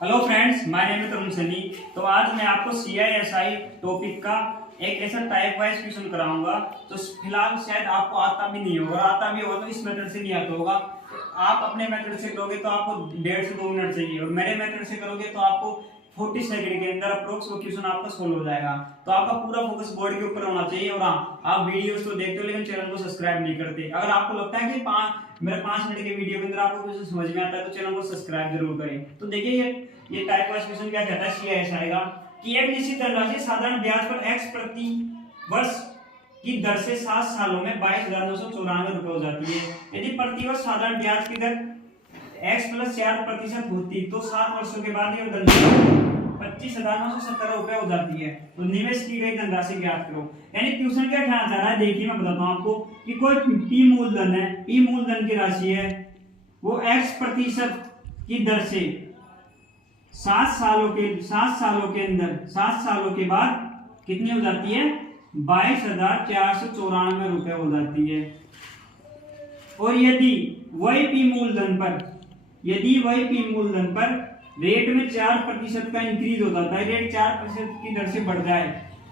Hello friends, my name is Tarun Sunny. तो आज मैं आपको CISI टॉपिक का एक ऐसा टाइप वाइज क्वेश्चन कराऊंगा। तो फिलहाल शायद आपको आता भी नहीं होगा, आता भी होगा तो इस मेथड से नहीं आता होगा। तो आप अपने मेथड से करोगे तो आपको 1.5 से 2 मिनट चाहिए, और मेरे मेथड से करोगे तो आपको 40 सेकंड के अंदर अप्रोक्स वो क्वेश्चन आपका सोल्व हो जाएगा। तो आपका पूरा फोकस बोर्ड के ऊपर होना चाहिए। और हाँ, आप वीडियोस तो देखते हो लेकिन चैनल को सब्सक्राइब नहीं करते। अगर आपको लगता है कि मेरे 5 मिनट के वीडियो के अंदर आपको कुछ समझ में आता है तो चैनल को सब्सक्राइब जरूर करें। तो देखिए ये टाइप वाइज क्वेश्चन क्या कहता है CISI का, कि एक निश्चित धनराशि साधारण ब्याज पर x प्रति वर्ष की दर से 7 सालों में 22,994 रुपए हो जाती है। यदि प्रति वर्ष साधारण ब्याज की दर x प्लस 4% होती तो 7 वर्षों के बाद यह धनराशि 25,970 रुपए हो जाती है। तो निवेश की गई धनराशि ज्ञात करो। यानी क्वेश्चन क्या कहना चाह रहा है, देखिए मैं बताता हूं आपको कि कोई P मूलधन है, P मूलधन की राशि है, वो x% की दर से 7 सालों के अंदर 7 सालों के बाद कितनी हो जाती है, 22,494 रुपए हो जाती है। और यदि वही P मूलधन पर रेट में 4% का इंक्रीज हो जाता है, रेट 4% की दर से बढ़ जाए,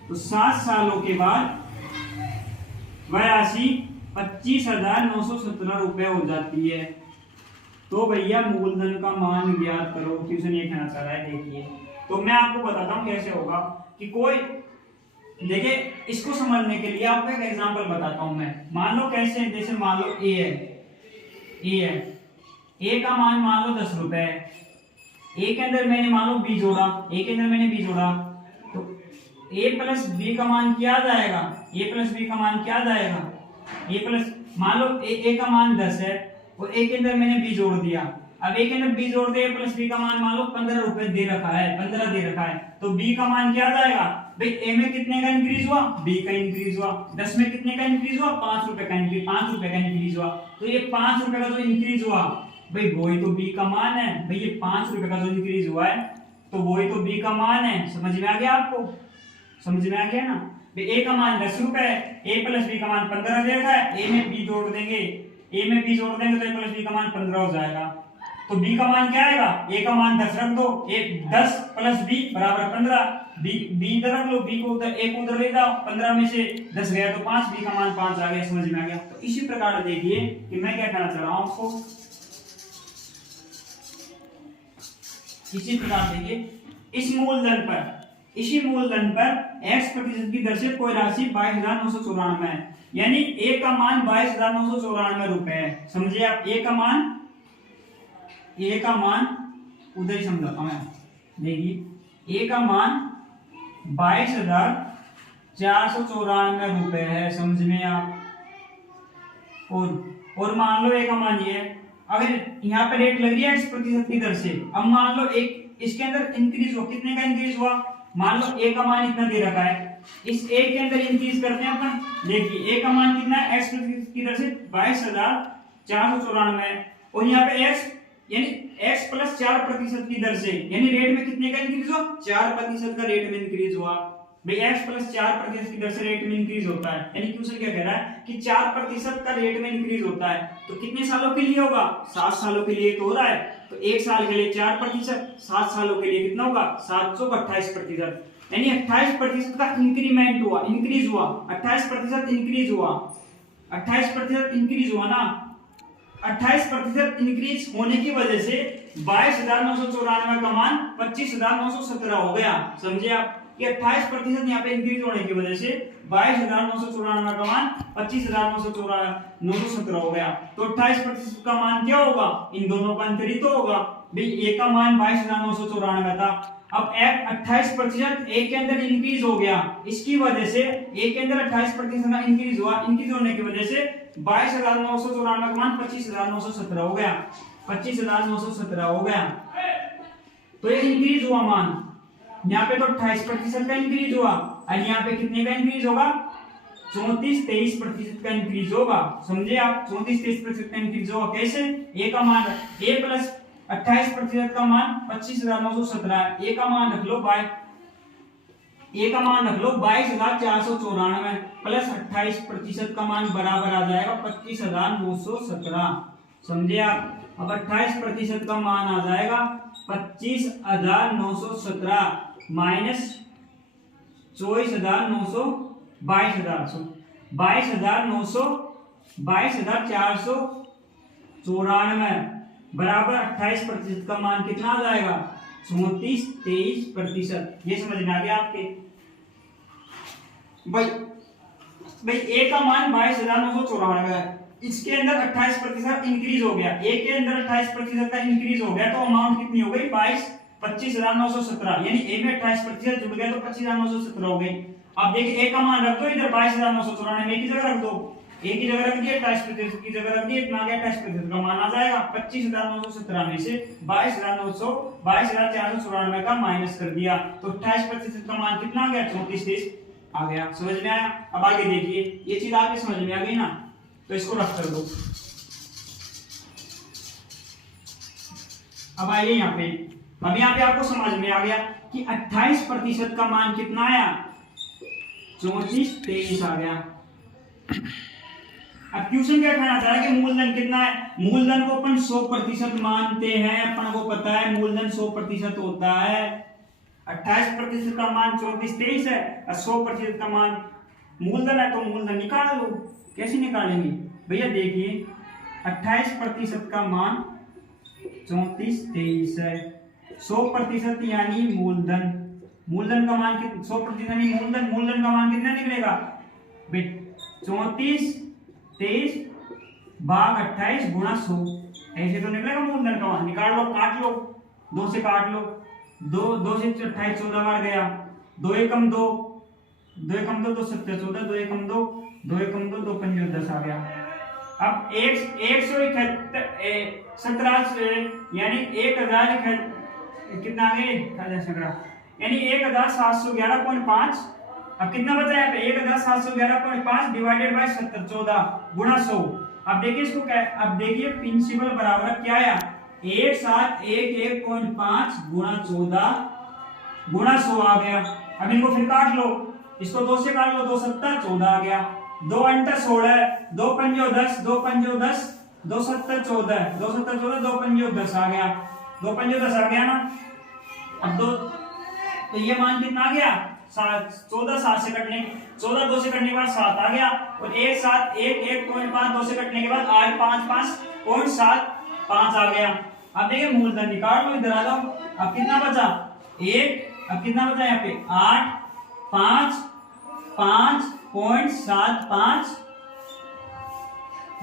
तो 7 सालों के बाद वह राशि 25,917 रुपए हो जाती है। तो भैया मूलधन का मान ज्ञात करो, क्वेश्चन ये कहना चाह रहा है। देखिए तो मैं आपको बताता हूं कैसे होगा कि कोई, देखिए इसको समझने के लिए आपको एक एग्जांपल बताता हूं मैं। मान लो कैसे, जैसे मान लो ए है, ए का मान मान लो 10 रुपए है। ए के अंदर मैंने मान लो बी जोड़ा, तो ए प्लस बी का मान क्या आ जाएगा, ए प्लस, मान लो ए का मान 10 है और ए के अंदर मैंने बी जोड़ दिया। अब ए के अंदर बी जोड़ दिया प्लस बी का मान मान लो 15 रुपए दे रखा है, तो बी का मान क्या आ जाएगा भाई, ए में कितने का इंक्रीज हुआ, बी का इंक्रीज हुआ। 10 में कितने का इंक्रीज हुआ, 5 रुपए का इंक्रीज हुआ। तो ये 5 रुपए का जो इंक्रीज हुआ भाई वही तो बी का मान है। भाई ये 5 रुपए का जो इंक्रीज हुआ है तो वही तो बी का मान है। समझ में आ गया आपको, समझ में आ गया ना। भाई ए का मान 10 रुपए है, ए प्लस बी का मान 15 दे रखा है, ए में बी जोड़ देंगे तो ए प्लस बी का मान 15 हो जाएगा। तो बी का मान क्या आएगा, ए का मान 10 रख दो, 10 प्लस बी बराबर 15, बी इधर रख लो, बी को उधर, ए को उधर ले जाओ, 15 में से 10 गया तो 5, बी का मान 5 आ गया। समझ में आ गया। तो इसी प्रकार देखिए कि मैं क्या कहना चाह रहा हूं आपको, इसी प्रकार देखिए इसी मूलधन पर x% की दर से कोई राशि 22,994 है। यानी ए का मान 22,994 रुपए है। समझिए आप, ए का मान उधर ही समझाता हूं मैं। देखिए ए का मान 22,494 रुपए है। समझ में आप, और मान लो ए का मान ये है, अगर यहाँ पे रेट लग रही है x% की दर से, अब मान लो एक इसके अंदर इंक्रीज हुआ, कितने का इंक्रीज हुआ, मान लो ए का मान इतना दे रखा है, इस ए के अंदर इंक्रीज करते हैं अपन। देखिए ए का मान कितना है, x% की दर से 22,494, और यहाँ पे x यानी x प्लस 4% की दर से, यानी रेट में कितने का इंक्रीज हुआ, 4% का रेट में इंक्रीज हुआ। भाई x प्लस 4% की दर से रेट में इंक्रीज होता है। यानी क्वेश्चन क्या कह रहा है कि 4% का रेट में इंक्रीज होता है। तो कितने सालों के लिए होगा, 7 सालों के लिए तो हो रहा है। तो 1 साल के लिए 4%, 7 सालों के लिए कितना होगा, 728%। यानी 28% का इंक्रीमेंट हुआ, इंक्रीज हुआ, 28% इंक्रीज हुआ, 28% इंक्रीज हुआ ना। 28% इंक्रीज होने की वजह से 22,994 का मान 25,917 हो गया। समझे आप, ये 28% यहाँ पे इंक्रीज होने की वजह से 22,994 का मान 25,917 हो गया। तो 28% का मान क्या होगा, इन दोनों का अंतर ही तो होगा। भाई ए का मान 22,994 था, अब 28% ए के अंदर इंक्रीज हो गया, इसकी वजह से ए के अंदर 28% का इंक्रीज हुआ, इंक्रीज होने की वजह से 22,994 का मान 25,917 हो गया, 25,917 हो गया। तो ये इंक्रीज हुआ मान, यहाँ पे तो 28% का इंक्रीज हुआ, और यहाँ पे कितने का इंक्रीज होगा, 34-23% का इंक्रीज होगा। समझे आप, 34-23% का इंक्रीज होगा। कैसे, ए का मान ए प्लस 28% का मान 25,917, ए का मान रख लो 22,494 प्लस 28% का मान बराबर आ जाएगा 25,917। समझे आप। अब 28% का मान आ जाएगा 25,917 माइनस 22,494 बराबर 28% का मान कितना आ जाएगा 34-23%। ये समझ में आ गया आपके भाई। ए का मान 22,994 है, इसके अंदर 28% इंक्रीज हो गया, ए के अंदर 28% का इंक्रीज हो गया, तो अमाउंट कितनी हो गई 25,917, यानी ए में 28% जुड़ गया तो 25,917 हो गई। अब देखिए ए का मान रख दो इधर 22,994 में की जगह रख दो, ए की जगह रख दिया 28% की जगह रख दिया, इतना आ गया 28% का मान आ जाएगा। 25,917 में से 22,494 का माइनस कर दिया तो 28% का मान कितना आ गया 34 आ गया। समझ में आया? अब आगे देखिए, ये चीज आपके समझ में आ गई ना, तो इसको रख कर दो। अब आइए यहाँ पे, अब यहाँ पे आपको समझ में आ गया कि 28% का मान कितना आया 34-23 आ गया। अब क्वेश्चन क्या कहना चाह रहा है कि मूलधन कितना है, मूलधन को अपन 100% मानते हैं, अपन को पता है मूलधन 100% होता है। 28% का मान 34-23 है और 100% का मान मूलधन है, तो मूलधन निकाल लो। कैसे निकालेंगे भैया, देखिए 28% का मान 34-23 है, 100% यानी मूलधन, मूलधन का मान 100% यानी मूलधन, मूलधन का मान कितना निकलेगा 34-23 भाग 28 गुणा 100, ऐसे तो निकलेगा मूलधन का मान। निकाल लो, काट लो, 2 से काट लो, 2 से 28 14 बार गया, 2 एकम 2, 2 एकम 2, 2 7 14, 2 एकम 2, 2 एकम 2, 2 पंजे 10 आ गया। अब 171 यानी 1000 कितना आ गया यानी 1711.5। अब कितना बचा यहाँ पे 1711.5 डिवाइडेड बाय 70 14 गुणा 100। अब देखिए इसको क्या, अब देखिए प्रिंसिपल बराबर क्या आया 1711.5 गुणा 14 गुणा 100 आ गया। अब इनको फिर काट लो, इसको 2 से काट लो, 2 7 14 आ गया, 2 अंटा 16, 2 पंजो 10, 2 पंजो 10, 2 7 14, 2 7 14, 2 पंजो 10 आ गया, 2 पंजो 10 आ गया ना। अब 2 तो ये मान कितना आ गया 14 7 से कटने 14 2 से कटने के बाद 7 आ गया, और 1 7 1 1.5 2 से कटने के बाद 8 5 5.75 आ गया। अब देखिए मूलधन निकाल लो, इधर आ जाओ। अब कितना बचा 1, अब कितना बचा यहाँ पे 8 5 5.75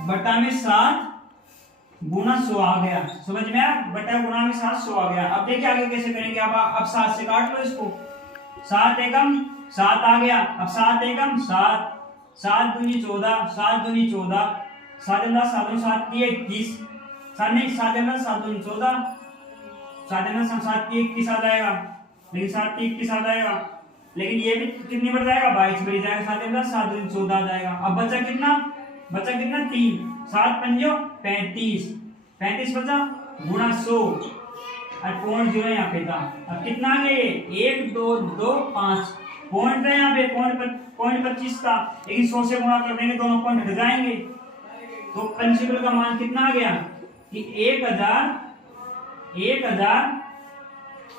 बटा में 7 गुना 100 आ गया। समझ में आया? बटा गुना में 7 100 आ गया। अब देखिए आगे कैसे करेंगे, अब 7 से काट लो इसको, 7 एकम 7 आ गया, अब 7 एकम 7, 7 दूनी 14, 7 दूनी 14, 7 7 7 21, 7 नहीं 7 7 दूनी 14, 7 7 21 आ जाएगा, लेकिन 7 21 आ जाएगा, लेकिन ये भी कितनी बढ़ जाएगा 22 बढ़ जाएगा, 7 7 दूनी 14 आ जाएगा। अब बचा कितना 3, 7 पंजो 35, 35 बचा गुणा 100 और पॉइंट जो है यहाँ पे था। अब कितना आ गया ये 1 2 2 5 पॉइंट है यहाँ पे, पॉइंट 25 था, लेकिन 100 से गुणा कर देंगे दोनों पॉइंट हट जाएंगे, तो प्रिंसिपल का मान कितना आ गया कि 1000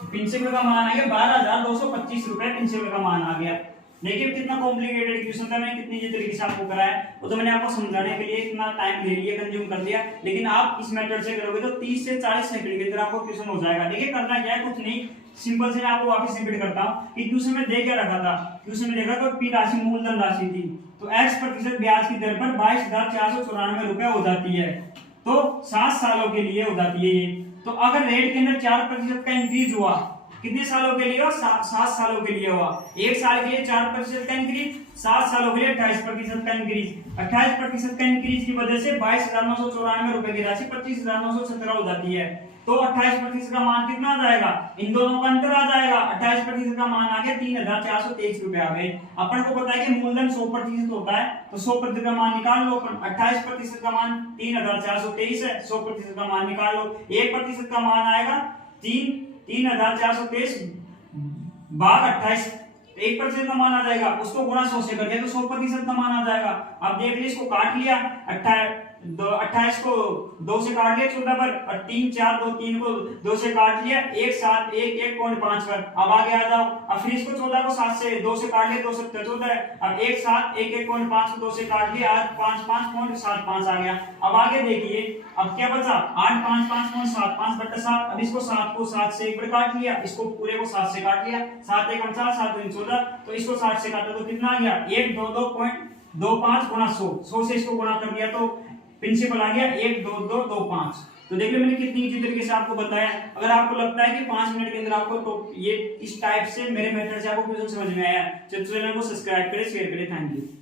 प्रिंसिपल का मान आ गया 12,225 रुपए प्रिंसिपल का मान आ गया। देखिए कितना कॉम्प्लिकेटेड क्वेश्चन था, मैंने कितनी तरीके से आपको कराया, वो तो मैंने आपको समझाने के लिए इतना टाइम ले लिया, कंज्यूम कर लिया, लेकिन आप इस मेथड से करोगे तो 30 से 40 सेकंड के अंदर आपको क्वेश्चन हो जाएगा। देखिए करना क्या है, कुछ नहीं, सिंपल से मैं आपको वापस रिपीट करता हूं कि क्वेश्चन में दे क्या रखा था। क्वेश्चन में देखा तो पी राशि मूलधन राशि थी, तो x% ब्याज की दर पर 22,494 रुपए हो जाती है, तो 7 सालों के लिए हो जाती है ये। तो अगर रेट के अंदर 4% का इंक्रीज हुआ, कितने सालों के लिए हुआ 7 सालों के लिए हुआ, 1 साल के लिए 4% का इंक्रीज, 7 सालों के लिए 28% का इंक्रीज। 28% का इंक्रीज की वजह से 22,994 रुपए की राशि 25,917 हो जाती है, तो 28% का मान कितना आ जाएगा, इन दोनों का अंतर आ जाएगा, 28% का मान आ गया 3,423 रुपए आ गए। अपन को पता है कि मूलधन 100% होता है, तो 100% का मान निकाल लो, 28% का मान 3,423 है, 100% का मान निकाल लो, 1% का मान आएगा 3,423 भाग 28, 1% का मान आ जाएगा, उसको गुणा 100 से कर दिया तो 100% का मान आ जाएगा। अब देख लीजिए इसको काट लिया, 28 को 2 से काट लिया 14 पर, और 3 4 2 3 को 2 से काट लिया 1 7 1 1.5 पर। अब आगे आ जाओ, अब फिर इसको 14 को 7 से 2 से काट लिया 2 7 14 है, अब 1 7 1 1.5 को 2 से काट लिया 8 5 5.75 आ गया। अब आगे देखिए, अब क्या बचा 8 5 5.75 बटा 7। अब इसको 7 को 7 से 1 बार काट लिया, इसको पूरे को 7 से काट लिया, 7 1 49 7 2 14, तो इसको 60 से काटा तो कितना आ गया 122.25 गुणा 100 से इसको गुणा कर दिया तो प्रिंसिपल आ गया 12225। तो देख लो मैंने कितनी इजी तरीके से आपको बताया। अगर आपको लगता है कि 5 मिनट के अंदर आपको तो ये इस टाइप से मेरे मेथड से आपको क्वेश्चन समझ में आया, तो चैनल को सब्सक्राइब करें, शेयर करें। Thank you.